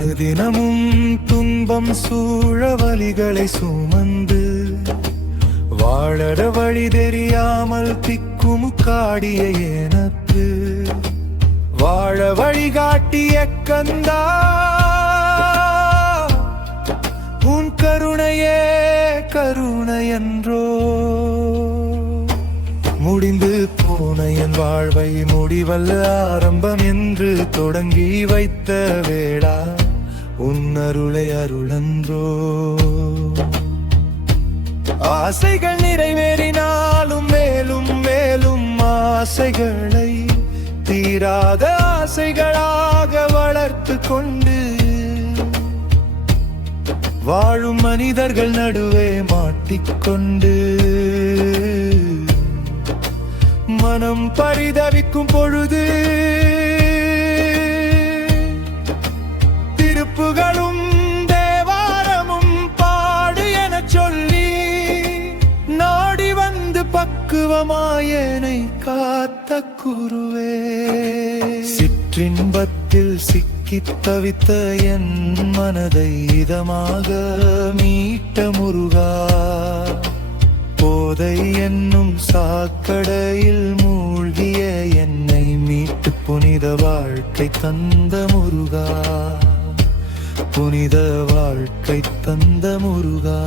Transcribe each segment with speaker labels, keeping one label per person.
Speaker 1: அனுதினமும் துன்பம் சூழ வழிகளை சுமந்து வாழட வழி தெரியாமல் திக்கும் காடிய எனக்கு வாழ வழிகாட்டிய கந்தா உன் கருணையே கருணை என்றோ முடிந்து போன என் வாழ்வை முடிவல்ல ஆரம்பம் என்று தொடங்கி வைத்த வேளா உன் அருளை அருளன்றோ. ஆசைகள் நிறைவேறினாலும் மேலும் மேலும் ஆசைகளை தீராத ஆசைகளாக வளர்த்து கொண்டு வாழும் மனிதர்கள் நடுவே மாட்டிக்கொண்டு மனம் பரிதவிக்கும் பொழுது பக்குவமாயனை காத்த குருவே. சிற்றின்பத்தில் சிக்கி தவித்த என் மனதை இதமாக மீட்ட முருகா. போதை என்னும் சாக்கடையில் மூழ்கிய என்னை மீட்டு புனித வாழ்க்கை தந்த முருகா. புனித வாழ்க்கை தந்த முருகா.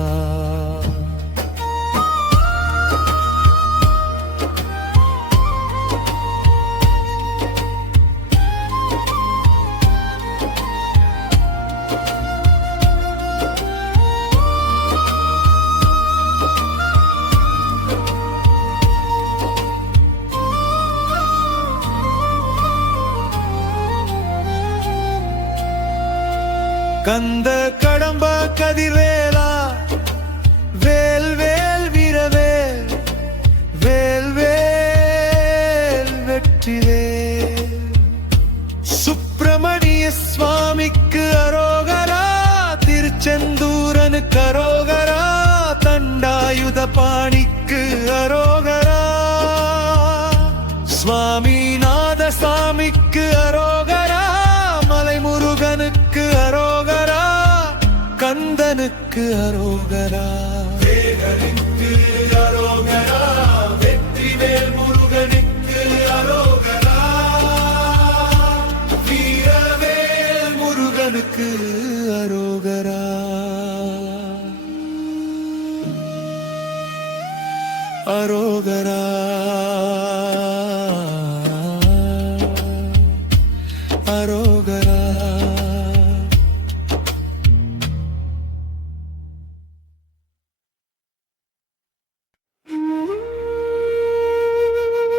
Speaker 1: கந்த கடம்ப கதிரேலா வேல் வேல் வீரவேல் வேல் வேல் வெற்றிவேல் சுப்பிரமணிய சுவாமிக்கு அரோ செந்தூரனு கரோகரா தண்டாயுத பாணிக்கு அரோகரா. சுவாமிநாத சாமிக்கு அரோகரா மலைமுருகனுக்கு அரோகரா கந்தனுக்கு அரோகரா. வேகனுக்கு அரோகரா வெற்றிவேல் முருகனுக்கு அரோகரா. வீரவேல் முருகனுக்கு அரோகரா. அரோகரா அரோ